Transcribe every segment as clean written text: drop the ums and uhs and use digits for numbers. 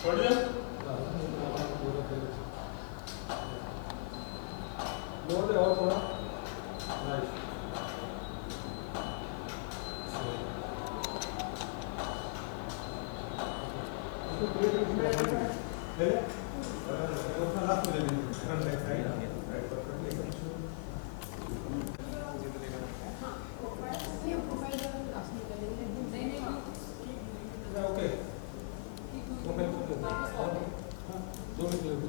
छोड़ दो लोड और थोड़ा नाइस इसको क्रिएट करके ले अपना लास्ट में ले लेंगे front back side right perfectly okay okay दो मिनट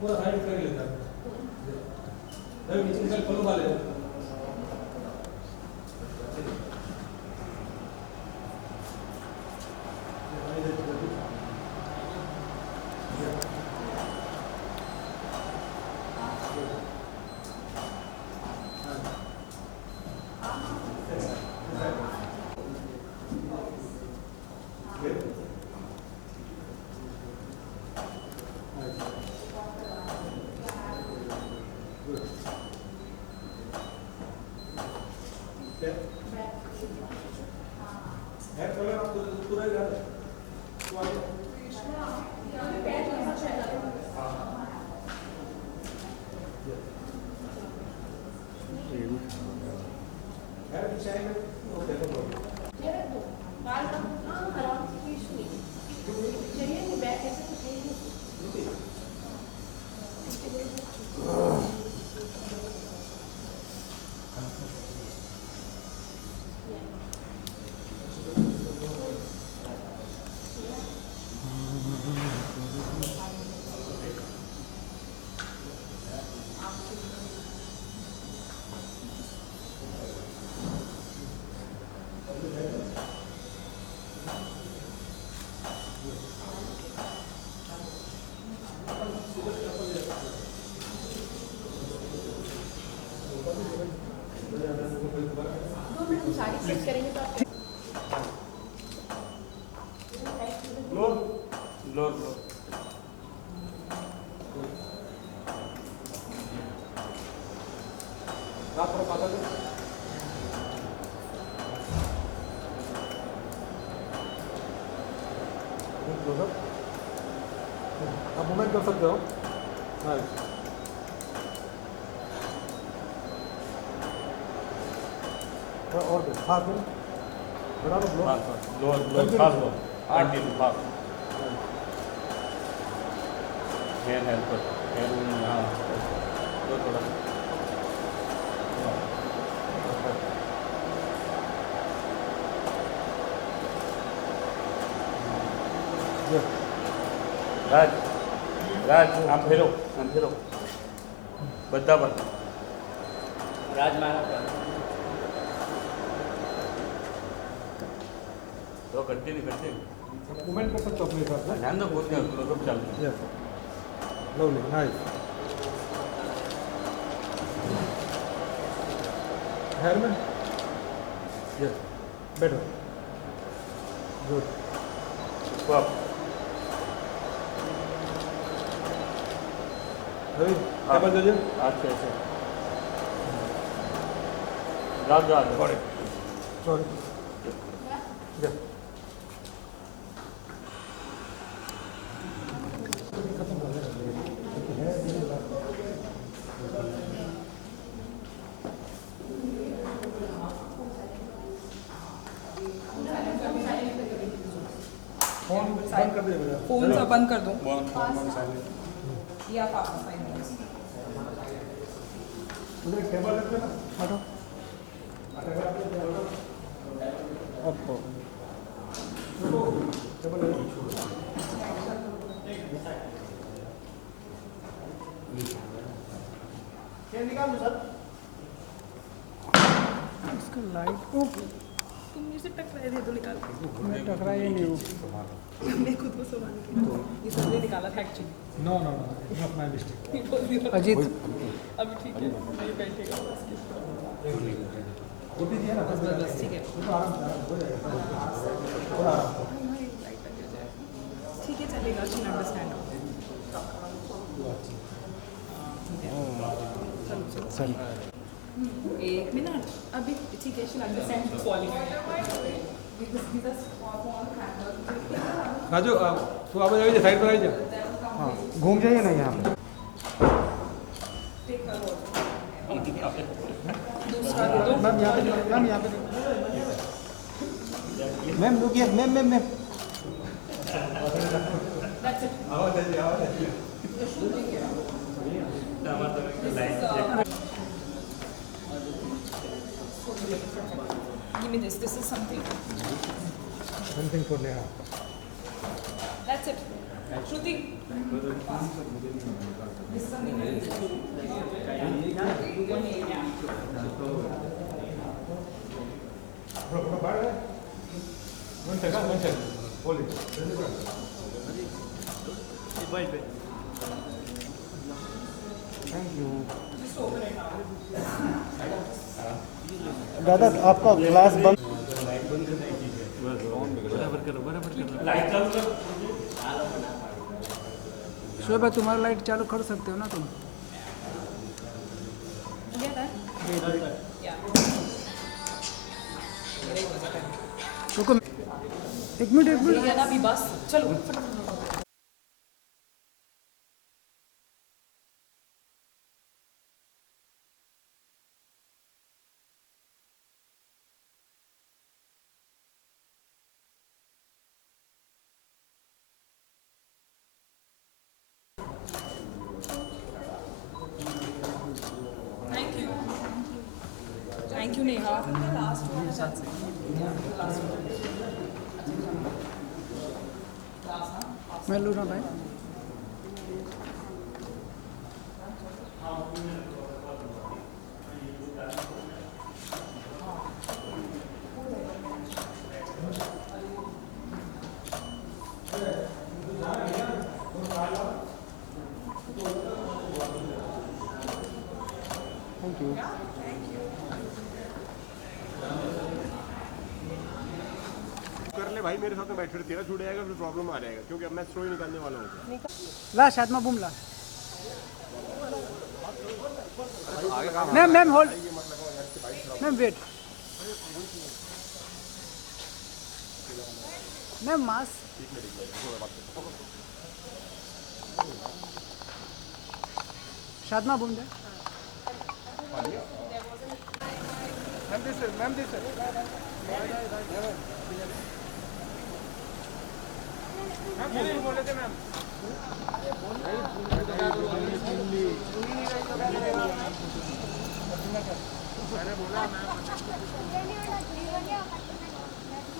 पूरा साइड कर लेता है नीचे से खोलो वाले सारी चेक करेंगे तो आप लोड लोड लोड रात पर पाता है आप मूवमेंट कर सकते हो नाइस और हाथ में बड़ा low load load fast low continue fast hair help hair यहाँ तो थोड़ा राज राज આમ ફેરો બધા પર રાજ મારા પર तो कंटिन्यू मूवमेंट कर सकते हो अपने हिसाब से ध्यान दो बहुत सब चल यस लवली नाइस हेयर में यस बेटर गुड वाह रवि टेबल दीजिए अच्छे अच्छे जा सॉरी या फोन बंद कर दीजिए फोन सा बंद कर दो या पापा साइन उधर टेबल रख लेना हटो अब टेबल निकाल दो सर इसका लाइट को तुम मुझसे टकराए थे तो निकाल मैं टकराया ही नहीं हूँ मैं खुद को संभाल के ये सब ने निकाला था actually. No, no, no, it's not my mistake. Ajit अभी ठीक है, ये बैठेगा उसके ऊपर। वो भी दिया ना, बस ठीक है। वो तो आराम से हो जाएगा, थोड़ा आराम से। ठीक है चलेगा, शी अंडरस्टैंड। एक मिनट अभी ठीक है, शी अंडरस्टैंड फॉलिंग। राजू तू आप जाइए साइड पर आई जा। हाँ घूम जाइए ना यहाँ पे। दूसरा दे दो। मैम यहाँ पे देखिए, मैम यहाँ पे देखिए। मैम रुकिए, ma'am ma'am ma'am. That's it. आवाज़ आइए, आवाज़ आइए। Give me this. This is something. Something for Neha. That's it. Shruti. This is something. One second. Hold it. Thank you. दादा आपका ग्लास बंद। शोभा तुम्हारा लाइट चालू कर सकते हो ना तुम? रुको एक मिनट अभी बस चलो फटाफट। Thank you Neha. मैं लूँ ना भाई। Thank you. कर ले भाई मेरे साथ में बैठ, फिर तेरा छूट जाएगा, फिर प्रॉब्लम आ जाएगा, क्योंकि अब मैं स्टोरी निकालने वाला हूँ। ला शाद में बूम ला। Ma'am hold. Ma'am wait. Ma'am mask. शादमा बूम दे। मैम दिस बोले थे मैम।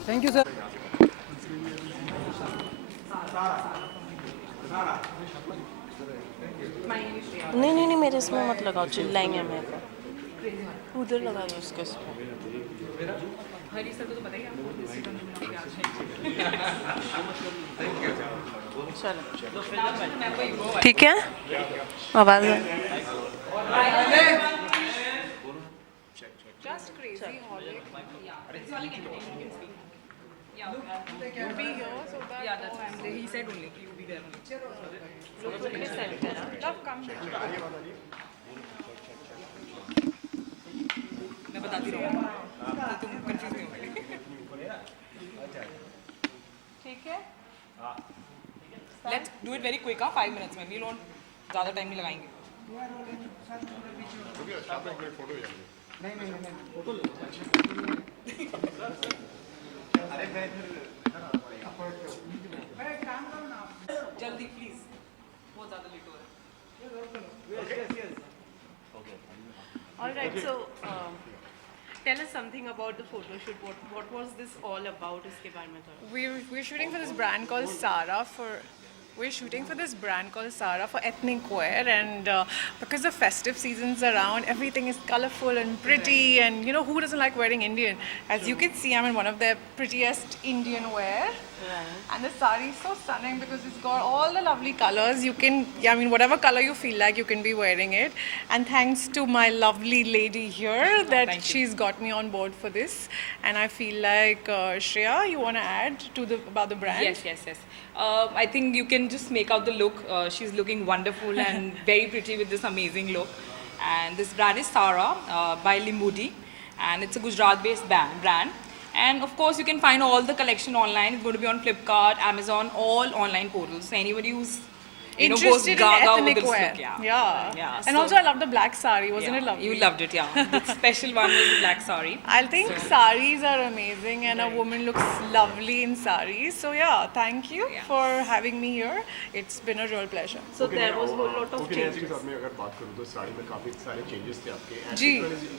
Thank you sir. नहीं मेरे इसमें मत लगाओ, चिल्लाएंगे मेरे को। उधर लगा दो उसके इसमें। हरी सर को तो पता ही है चलो ठीक है, आवाज़ है। मैं बताती रहूँगी तो तुम कंफ्यूज नहीं होगे। ठीक है, let's do it very quick. 5 minutes में, वी डोंट ज़्यादा टाइम नहीं लगाएंगे। जल्दी प्लीज, बहुत ज़्यादा लेट हो रहा है। all right, so tell us something about the photo shoot. What was this all about? इसके बारे में थोड़ा। We're shooting for this brand called Sara for We're shooting for this brand called Sara for ethnic wear, and because the festive season's around, everything is colorful and pretty. And you know, who doesn't like wearing Indian? As you can see, I'm in one of their prettiest Indian wear. And the sari is so stunning because it's got all the lovely colors. You can, yeah, I mean, whatever color you feel like, you can be wearing it. And thanks to my lovely lady here that she's got me on board for this. And I feel like, Shreya, you want to add to about the brand? Yes. I think you can just make out the look. She's looking wonderful and very pretty with this amazing look. And this brand is Sara by Limudi, and it's a Gujarat-based brand. And of course, you can find all the collection online. It's going to be on Flipkart, Amazon, all online portals. So anybody who's interested in ethnic wear. Yeah. And So, also, I love the black sari. Wasn't it lovely? you loved it, yeah. The special one was the black sari. I think saris are amazing, and a woman looks lovely in saris. So yeah, thank you for having me here. It's been a real pleasure. So there was a whole lot of okay Nancy के changes. साथ में अगर बात करूँ तो साड़ी में काफ़ी सारे चेंजेस थे आपके जी।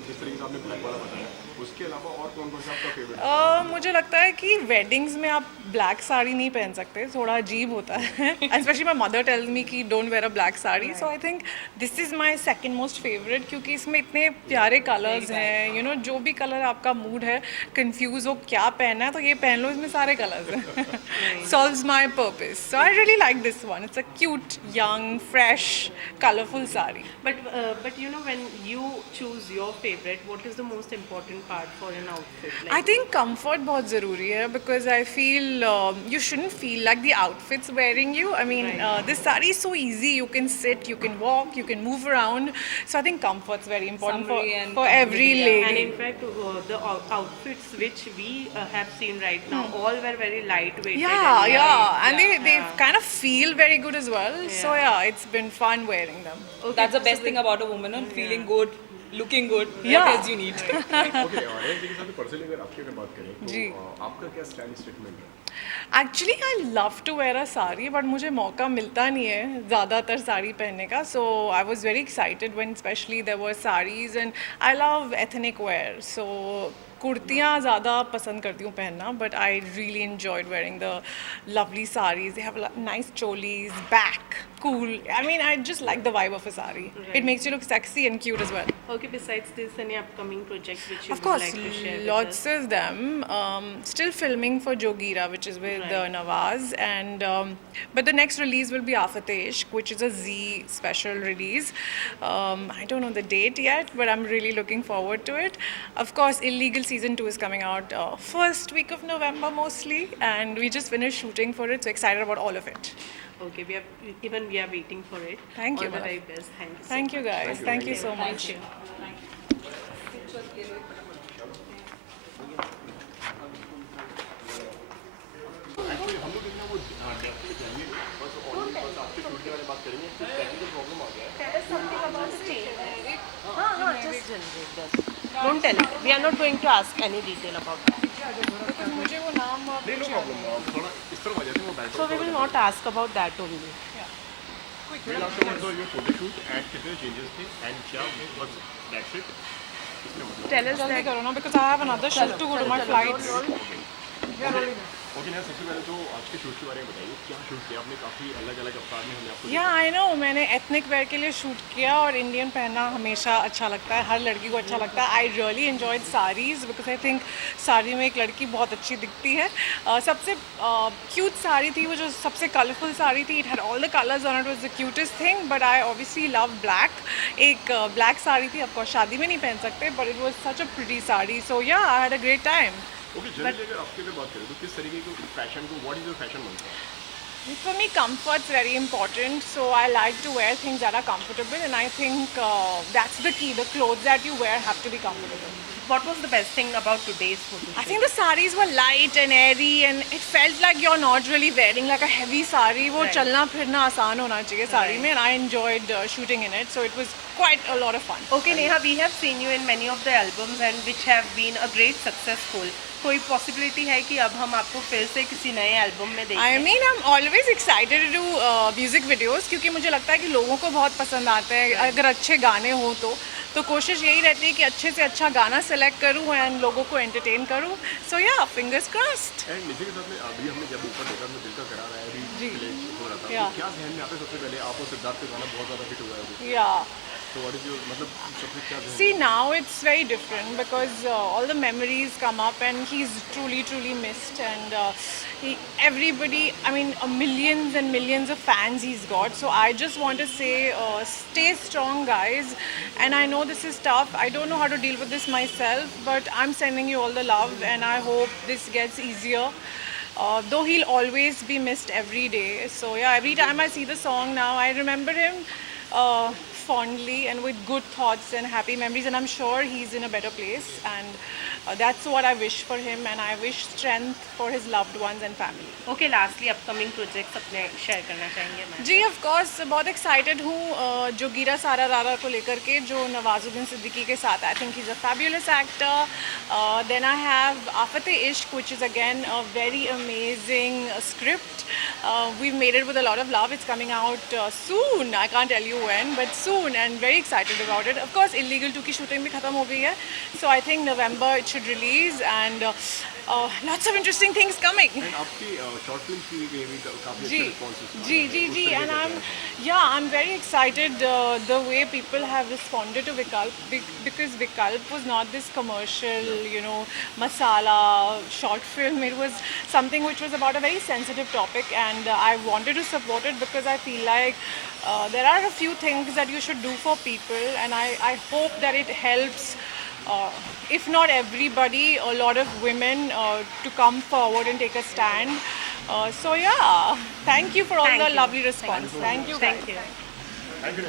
जिस तरीके से आपने ब्लैक वाला बताया उसके अलावा और कौन कौन सा आपका फेवरेट मुझे लगता है कि वेडिंग्स में आप ब्लैक साड़ी नहीं पहन सकते, थोड़ा अजीब होता है. Especially my mother tells me कि don't wear a black sari. So I think this is my second most favourite, क्योंकि इसमें इतने प्यारे कलर्स हैं. यू नो, जो भी कलर आपका मूड है, कंफ्यूज हो क्या पहनना है, तो ये पहन लो, इसमें सारे कलर्स हैं. Solves my purpose. So I really like this one. It's a cute, young, fresh, colourful sari. But you know, when you choose your favorite, what is the most important part for an outfit? Like, I think comfort बहुत ज़रूरी है, because I feel you shouldn't feel like the outfit's wearing you. I mean, this saree is so easy. You can sit, you can walk, you can move around. So I think comfort's very important Summery and for every comfortable, and lady. in fact, the outfits which we have seen right now all were very lightweight. Yeah. And they kind of feel very good as well. So yeah, it's been fun wearing them. That's the best thing about a woman, and feeling good, looking good. Yeah. What else you need? Okay और Nancy के साथ personally अगर आपकी अगर बात करें जी। तो आपका क्या स्टाइल स्टेटमेंट है Actually, I love to wear a sari, but मुझे मौका मिलता नहीं है ज़्यादातर साड़ी पहनने का. So I was very excited when especially there were saris, and I love ethnic wear. So कुर्तियाँ ज़्यादा पसंद करती हूँ पहनना, but I really enjoyed wearing the lovely saris. They have nice cholis, back, cool. I mean, I just like the vibe of a sari. It makes you look sexy and cute as well. Okay, besides this, any upcoming projects which you Of would course, like to share lots of them. Still filming for Jogira, which is with Nawaz, and but the next release will be Afatesh, which is a Z special release. I don't know the date yet, but I'm really looking forward to it. Of course, Illegal Season 2 is coming out first week of November mostly, and we just finished shooting for it, so excited about all of it. with? Okay, we are waiting for it. Thank you, All the ma'am. very best. Thank you. Thank you guys. Thank you so much. Actually हम लोग इतना वो depth में जाएंगे बस online बस आपके shoot के बारे में बात करेंगे कुछ टेक्निकल प्रॉब्लम आ गया है Just generate that. Don't tell it. We are not going to ask any detail about that. मुझे वो नाम नहीं नो प्रॉब्लम थोड़ा इस तरह हो जाते हैं वो बैठ So we will not ask about that only. फिर आपको मतलब ये फोटो शूट एंड कितने चेंजेस थे एंड क्या बस दैट्स इट इसमें मतलब Tell us जल्दी that. करो ना, because I have another shoot to go to my flight. Okay ना सबसे पहले तो आज के शूट के बारे में बताइए क्या शूट किया आपने काफ़ी अलग अलग अवतार में हमने आपको या आई नो, मैंने एथनिक वेयर के लिए शूट किया, और इंडियन पहनना हमेशा अच्छा लगता है, हर लड़की को अच्छा लगता है. I really enjoyed saris, because I think sari में एक लड़की बहुत अच्छी दिखती है. सबसे क्यूट साड़ी थी वो, जो सबसे कलरफुल साड़ी थी. It had all the colours on it, was the cutest thing. But I obviously love black. एक ब्लैक साड़ी थी, ऑफकोर्स शादी में नहीं पहन सकते, but it was such a pretty sari. So yeah, I had a great time. Okay generally अगर आपकी अगर बात करें तो किस तरीके के फैशन को व्हाट इज योर फैशन मंत्र For me, comfort's very important, so I like to wear things that are comfortable, and I think that's the key. The clothes that you wear have to be comfortable. What was the best thing about today's photo I shoot? think the saris were light and airy, and it felt like you're not really wearing like a heavy sari. वो चलना फिरना आसान होना चाहिए साड़ी में, and I enjoyed shooting in it, so it was quite a lot of fun. Okay, Neha, we have seen you in many of the albums and which have been a great successful. कोई possibility है कि अब हम आपको फिर से किसी नए एल्बम में देखें? I mean, I'm always excited to do music videos, क्योंकि मुझे लगता है कि लोगों को बहुत पसंद आते हैं. अगर अच्छे गाने हो तो कोशिश यही रहती है कि अच्छे से अच्छा गाना सेलेक्ट करूँ एंड लोगों को एंटरटेन करूँ. सो या, फिंगर्स क्रॉस्ड. एंड इसी के साथ में अभी हमने जब ऊपर देखा तो दिल का करार आया अभी जी. हो रहा था Yeah. क्या जहन में आता है सबसे पहले? आप और सिद्धार्थ का गाना बहुत ज़्यादा हिट हुआ है अभी, Yeah. तो व्हाट इज योर मतलब सबसे क्या जहन? See, now it's very different because all the memories come up and he's truly, truly missed. And everybody, I mean, millions and millions of fans he's got. So I just want to say, stay strong, guys. And I know this is tough. I don't know how to deal with this myself, but I'm sending you all the love and I hope this gets easier. Though he'll always be missed every day. So yeah, every time I see the song now, I remember him fondly and with good thoughts and happy memories, and I'm sure he's in a better place, and that's what I wish for him, and I wish strength for his loved ones and family. Okay, lastly upcoming projects अपने share करना चाहेंगे ma'am? Ji of course बहुत excited हूँ जो गिरा सारा रारा को लेकर के, जो नवाजुद्दीन सिद्दीकी के साथ. I think he is a fabulous actor. Then I have Aafat Ishq which is again a very amazing script. We've made it with a lot of love. It's coming out soon. I can't tell you when, but soon, and very excited about it. Of course, Illegal 2 की shooting भी खत्म हो गई है, so I think November it should release, and lots of interesting things coming. And आपकी short film की भी काफ़ी जी अच्छा रिस्पॉन्स जी जी जी and I'm very excited the way people have responded to Vikalp, because Vikalp was not this commercial, masala short film. It was something which was about a very sensitive topic, and I wanted to support it because I feel like there are a few things that you should do for people, and I hope that it helps, if not everybody, a lot of women to come forward and take a stand. So yeah, thank you for all Thank the you. lovely response. Thank you guys. Thank you.